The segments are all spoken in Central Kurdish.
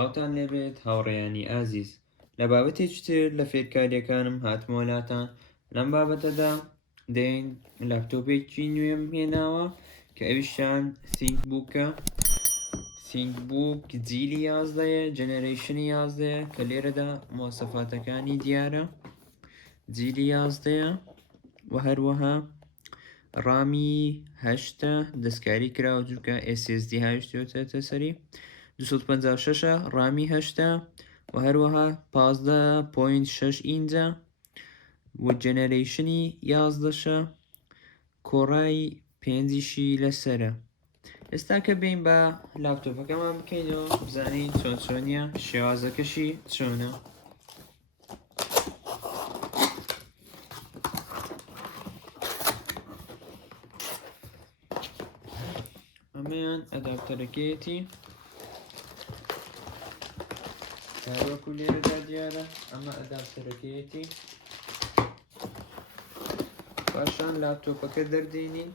سڵاوتان لێبێت هاوڕێیانی ئازیز. لە بابەتێکی تر لە فێرکاریەکانم هاتمۆلاتان. لەم بابەتەدا دەین لاپتۆپێکی نوێم هێناوە کە ئەویشان thinkbookە. thinkbook جیلی 11ە، جەنەرەیشنی 11ە کە لێرەدا مۆسەفاتەکانی دیارە. جیلی 11ە و هەروەها ڕامی 8ە دەستکاری کراوە جوکە SSD هاویشتێتە سەری. 256ە ڕامی 8ە و هەروەها 15.6 ئینجە و جەنەرەیشنی 11شە، کۆڕای 5شی لەسەرە. ئێستا کە بین بە لاپتۆپەکەمان بکەینەوە بزانین چۆن چۆنیە، شێوازەکەشی چۆنە. ئەمەیان ئەداپتەرەکەیەتی هەروەکو لێرەدا دیارە. ئەمە ئەداپتەرەکەیەتی. پاشان لاپتۆپەکە دەردێنین.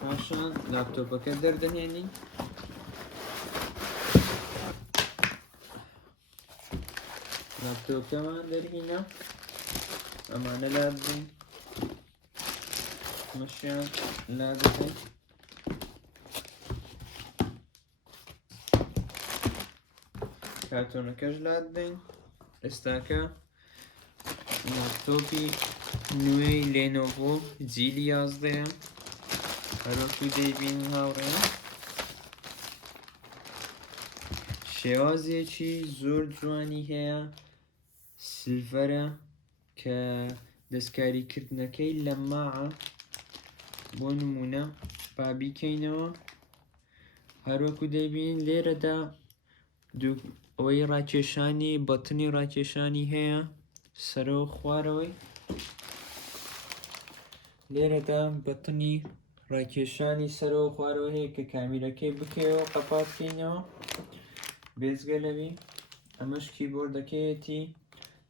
پاشان لاپتۆپەکە دەردەهێنین. لاپتۆپەکەمان دەرهێنا. ئەمانە لادبین، مەشیان لادبین. کارتۆنەکەش لادبین. ئێستاکە لاپتۆپی نوێی لێنۆڤۆ جیلی 11ە هەروەکو دەیبین هاوڕێ. شێوازێکی زۆر جوانی هەیە، سلڤەرە کە دەستکاریکردنەکەی لە ماعە. بۆ نمونە با بیکەینەوە. هەروەکو دەیبین لێرەدا ئەوەی ڕاکێشانی بەتنی ڕاکێشانی هەیە سەرەوە خوارەوەی. لێرەدا بەتنی ڕاکێشانی سەرەوە خوارەوە هەیە کە کامیرەکەی بکەوە قەپات بکەینەوە بێجگە لەوی. ئەمەش کیبۆردەکەیەتی.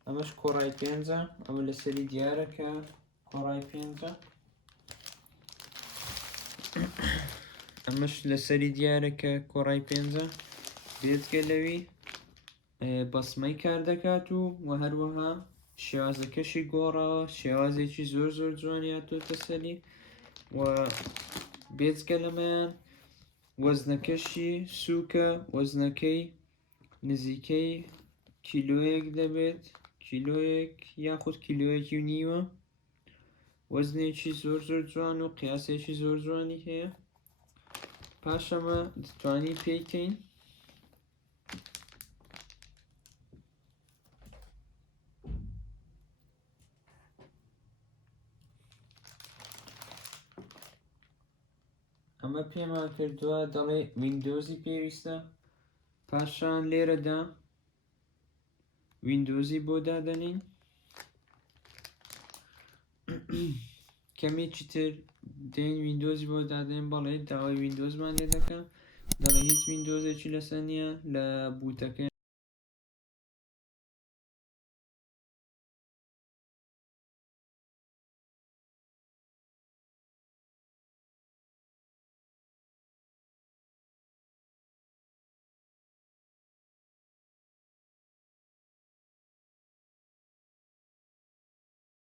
ئەمەش کۆڕای 5ە. ئەمە لەسەری دیارە کە کۆڕای 5ە. ئەمەش لەسەری دیارە کە کۆڕای 5ە بێجگە لەوی. بەسمەی کار دەکات و هەروەها شێوازەکەشی گۆڕاوە، شێوازێکی زۆر زۆر جوانی هاتووەتە سەری. و بێجگە لەمەیان وەزنەکەشی سووکە. وەزنەکەی نزیکەی کیلۆیەک دەبێت، کیلۆیەک یاخود کیلۆیەکی و نیوە. وەزنێکی زۆر زۆر جوان و قیاسێکی زۆر جوانی هەیە. پاشەمە دەتوانین پێیکەین. ئەمە پێمان کردووە دەڵێ ویندۆزی پێویستە. پاشان لێرەدا ویندۆزی بۆ دادەنین. کەمێکی تر دێن ویندۆزی بۆ دادەین، بەڵێ داوای ویندۆزمان لێ دەکەن. دەڵێ هیچ ویندۆزێکی لەسەر نییە لە بوتەکە